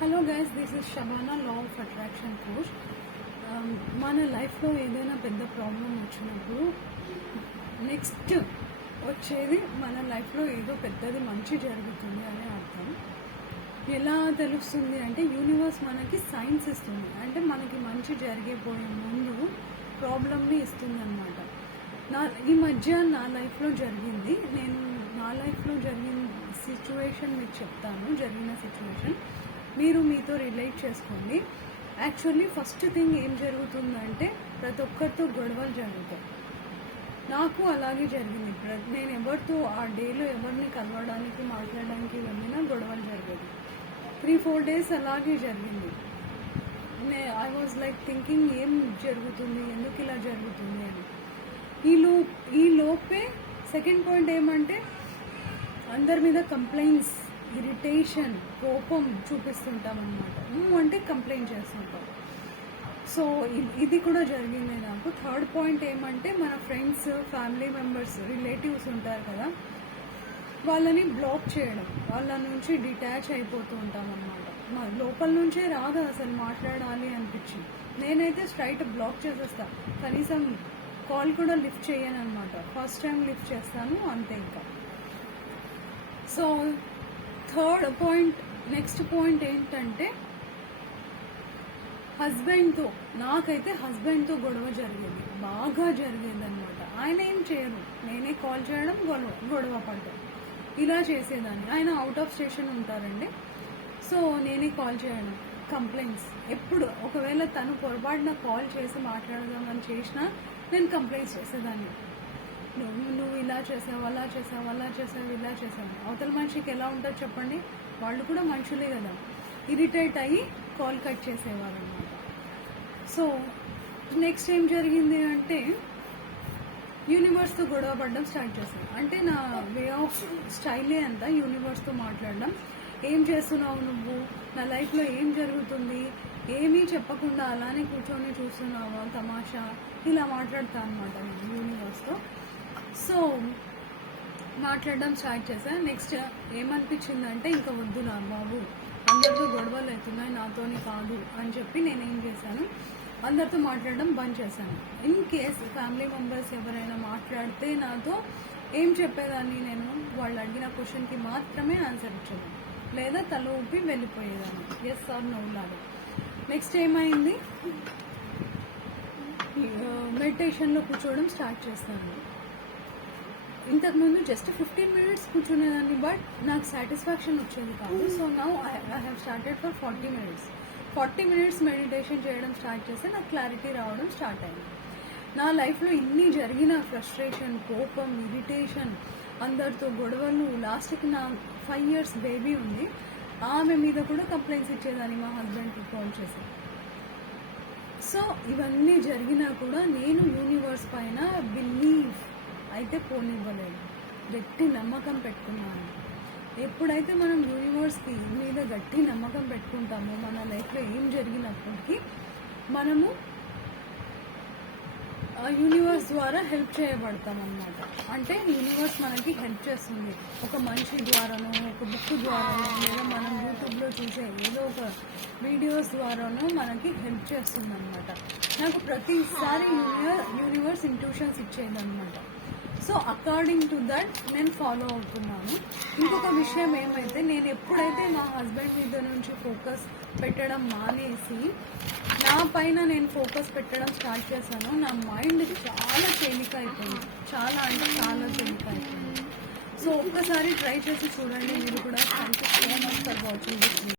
Hello guys, this is Shabana, law of attraction coach. మన లైఫ్లో ఏదైనా పెద్ద ప్రాబ్లం వచ్చినప్పుడు నెక్స్ట్ వచ్చేది మన లైఫ్లో ఏదో పెద్దది మంచి జరుగుతుంది అనే అర్థం. ఎలా తెలుస్తుంది అంటే యూనివర్స్ మనకి సైన్స్ ఇస్తుంది, అంటే మనకి మంచి జరిగిపోయే ముందు ప్రాబ్లమ్ని ఇస్తుంది అనమాట. ఈ మధ్య నా లైఫ్లో జరిగింది, నా లైఫ్లో జరిగిన సిచ్యువేషన్ మీకు చెప్తాను. జరిగిన సిచ్యువేషన్ మీరు మీతో రిలేట్ చేసుకోండి. యాక్చువల్లీ ఫస్ట్ థింగ్ ఏం జరుగుతుందంటే ప్రతి ఒక్కరితో గొడవలు జరుగుతాయి. నాకు అలాగే జరిగింది. నేను ఎవరితో ఆ డేలో ఎవరిని కలవడానికి మాట్లాడడానికి వెళ్ళినా గొడవలు జరిగేది. 3-4 days అలాగే జరిగింది. ఐ వాజ్ లైక్ థింకింగ్ ఏం జరుగుతుంది, ఎందుకు ఇలా జరుగుతుంది అని. ఈ లోపే సెకండ్ పాయింట్ ఏమంటే అందరి మీద కంప్లైంట్స్, ఇరిటేషన్, కోపం చూపిస్తుంటాం అనమాట. అంటే కంప్లైంట్ చేస్తుంటాం. సో ఇది కూడా జరిగింది నాకు. థర్డ్ పాయింట్ ఏమంటే మన ఫ్రెండ్స్, ఫ్యామిలీ మెంబర్స్, రిలేటివ్స్ ఉంటారు కదా, వాళ్ళని బ్లాక్ చేయడం, వాళ్ళ నుంచి డిటాచ్ అయిపోతూ ఉంటాం అనమాట. లోపల నుంచే రాదు అసలు మాట్లాడాలి అనిపించి. నేనైతే స్ట్రైట్ బ్లాక్ చేసేస్తా, కనీసం కాల్ కూడా లిఫ్ట్ చేయను అనమాట. ఫస్ట్ టైం లిఫ్ట్ చేస్తాను అంతే ఇంకా. సో నెక్స్ట్ పాయింట్ ఏంటంటే హస్బెండ్తో, నాకైతే హస్బెండ్తో గొడవ జరిగేది, బాగా జరిగేది అనమాట. ఆయన ఏం చేయరు, నేనే కాల్ చేయడం, గొడవ పడడం, ఇలా చేసేదాన్ని. ఆయన అవుట్ ఆఫ్ స్టేషన్ ఉంటారండి. సో నేనే కాల్ చేయడం, కంప్లైంట్స్. ఎప్పుడు ఒకవేళ తను పొరపాటున కాల్ చేసి మాట్లాడదామని చేసినా నేను కంప్లైంట్స్ చేసేదాన్ని. నువ్వు ఇలా చేసావు, అలా చేసావు, అలా చేసావు, ఇలా చేసావు. అవతల మనిషికి ఎలా ఉంటుంది చెప్పండి, వాళ్ళు కూడా మనుషులే కదా. ఇరిటేట్ అయ్యి కాల్ కట్ చేసేవారు అనమాట. సో నెక్స్ట్ ఏం జరిగింది అంటే యూనివర్స్తో గొడవ పడడం స్టార్ట్ చేశాను. అంటే నా వే ఆఫ్ స్టైలే అంతా యూనివర్స్తో మాట్లాడడం. ఏం చేస్తున్నావు నువ్వు, నా లైఫ్లో ఏం జరుగుతుంది, ఏమీ చెప్పకుండా అలానే కూర్చొని చూస్తున్నావా తమాషా, ఇలా మాట్లాడతా అనమాట నేను యూనివర్స్తో. సో మాట్లాడడం స్టార్ట్ చేశాను. నెక్స్ట్ ఏమనిపించిందంటే ఇంకా వద్దు నా బాబు, అందరితో గొడవలు అవుతున్నాయి, నాతోని కాదు అని చెప్పి నేనేం చేశాను, అందరితో మాట్లాడడం బంద్ చేశాను. ఇన్ కేస్ ఫ్యామిలీ మెంబర్స్ ఎవరైనా మాట్లాడితే నాతో ఏం చెప్పేదాన్ని, నేను వాళ్ళు అడిగిన క్వశ్చన్కి మాత్రమే ఆన్సర్ ఇచ్చేదాన్ని, లేదా తల ఊపి వెళ్ళిపోయేదాన్ని, ఎస్ ఆర్ నో లాగా. నెక్స్ట్ ఏమైంది, మెడిటేషన్లో కూర్చోవడం స్టార్ట్ చేస్తాను. ఇంతకుముందు జస్ట్ 15 minutes కూర్చునేదాన్ని, బట్ నాకు సాటిస్ఫాక్షన్ వచ్చేది కాదు. So now I have started for 40 minutes. 40 minutes meditation చేయడం స్టార్ట్ చేస్తే నాకు క్లారిటీ రావడం స్టార్ట్ అయింది. నా లైఫ్లో ఇన్ని జరిగిన ఫ్రస్ట్రేషన్, కోపం, ఇరిటేషన్, అందరితో గొడవలు, లాస్ట్కి నా 5 years బేబీ ఉంది, ఆమె మీద కూడా కంప్లైంట్స్ ఇచ్చేదాన్ని మా హస్బెండ్కి కాల్ చేసి. సో ఇవన్నీ జరిగినా కూడా నేను యూనివర్స్ పైన బిలీవ్ అయితే పోనివ్వలేదు, గట్టి నమ్మకం పెట్టుకున్నాను. ఎప్పుడైతే మనం యూనివర్స్కి మీద గట్టి నమ్మకం పెట్టుకుంటామో మన లైఫ్లో ఏం జరిగినప్పటికీ మనము యూనివర్స్ ద్వారా హెల్ప్ చేయబడతాం అన్నమాట. అంటే యూనివర్స్ మనకి హెల్ప్ చేస్తుంది, ఒక మనిషి ద్వారానో, ఒక బుక్ ద్వారానో, లేదా మనం యూట్యూబ్లో చూసే ఏదో ఒక వీడియోస్ ద్వారానో మనకి హెల్ప్ చేస్తుంది అనమాట. నాకు ప్రతిసారి యూనివర్స్ ఇంట్యూషన్స్ ఇచ్చేదన్నమాట. సో అకార్డింగ్ టు దట్ నేను ఫాలో అవుతున్నాను. ఇంకొక విషయం ఏమైతే, నేను ఎప్పుడైతే మా హస్బెండ్ మీద నుంచి ఫోకస్ పెట్టడం మానేసి నా పైన నేను ఫోకస్ పెట్టడం స్టార్ట్ చేశాను, నా మైండ్ చాలా తేలిక అయిపోయింది, చాలా అంటే చాలా తేలిక అయిపోయింది. సో ఒక్కసారి ట్రై చేసి చూడండి మీరు కూడా. Thank you so much for watching this video.